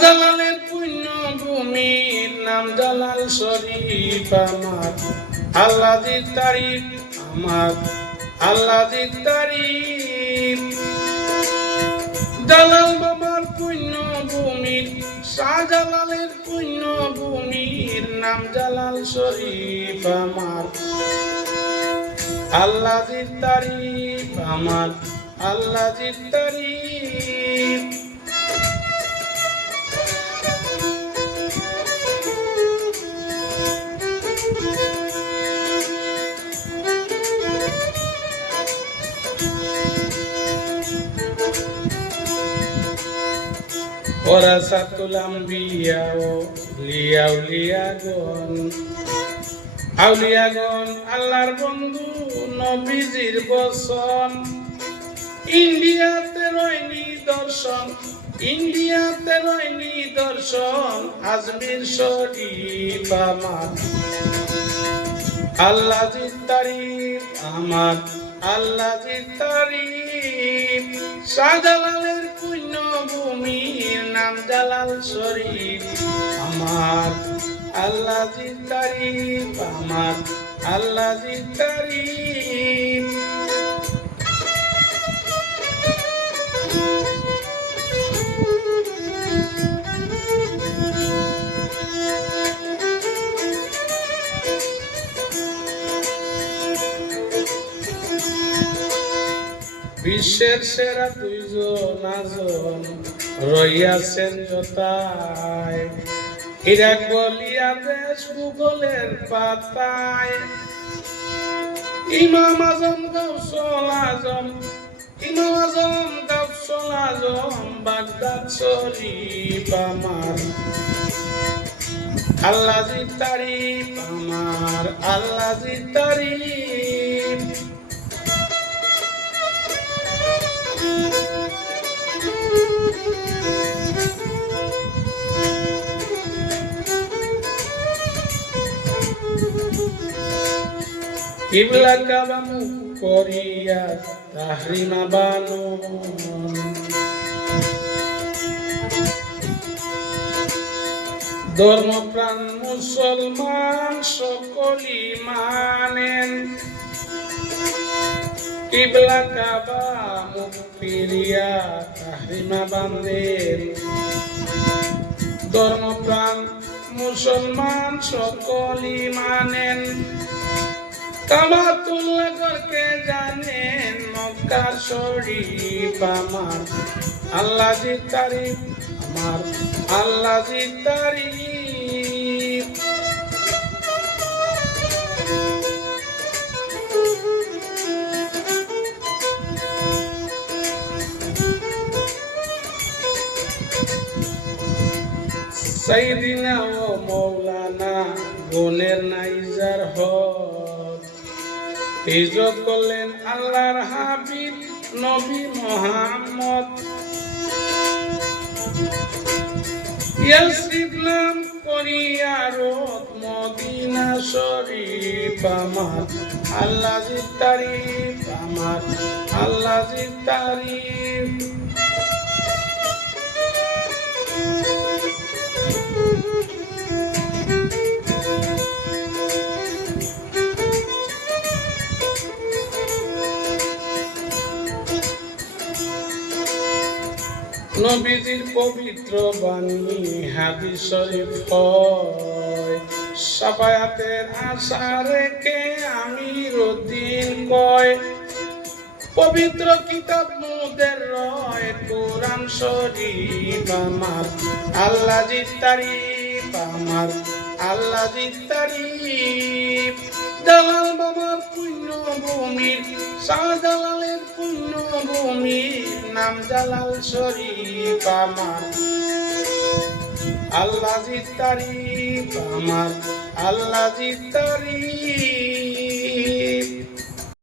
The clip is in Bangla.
শাহজালালের পুণ্য ভূমির নাম জালাল শরীফ আমার আল্লাহর তারিফ আমার আল্লাহর তারিফ জালাল বাবার পুণ্য ভূমির শাহজালালের পুণ্য ভূমির নাম জালাল শরীফ আমার আল্লাহর তারিফ আমার আল্লাহর তারিফ ওরাসাতুল আম্বিয়া ও আউলিয়াগণ আল্লাহর বন্ধু নবীজির বচন ইন্ডিয়াতে রয় নিদর্শন আজমির শরীফ আমার আল্লাহর তারিফ আমার আল্লাহর তারিফ শাহজালালের পুণ্য ভূমির নাম জালাল শরীফ আমার আল্লাহর তারিফ আমার আল্লাহর তারিফ বিশ্বের সেরা দুইজন আজন রইয়াছেন জোতায় ইরাক বলিয়া দেশ ভূগোলের পাতায় ইমাম আজম গাউসুল আজম বাগদাদ শরীফ আমার আল্লাহর তারিফ আমার আল্লাহর তারিফ কিবলা কাবা মুখ করিয়া তাহরিমা বানন ধর্মপ্রাণ মুসলমান সকলি মানেন কিবলা কাবা মুখ ফিরিয়া তাহরিমা বান্ধেন ধর্মপ্রাণ মুসলমান সকলি মানেন কাবাতুল্লাহ ঘরকে জানেন মক্কার শরীফ আমার আল্লাহর তারিফ আমার আল্লাহর তারিফ সাইয়্যিদিনা ও মাওলানা গুণের নাইজার হক হিজরত করলেন আল্লাহর হাবিব নবী মুহাম্মদ ইয়াসরিব নাম করিয়া রোদ মদিনা শরীফ আমার আল্লাহর তারিফ আমার আল্লাহর তারিফ নবীজির পবিত্র বাণী হাদিস শরীফ হয় শাফায়াতের আশা রেখে আমিরউদ্দিন কয় পবিত্র কিতাব মুদের রয় কোরআন শরীফ আমার আল্লাহর তারিফ আমার আল্লাহর তারিফ জালাল বাবার পুণ্য ভূমির শাহজালালের পুণ্য ভূমির নাম জালাল শরীফ আমার আল্লাহর তারিফ আমার আল্লাহর তারিফ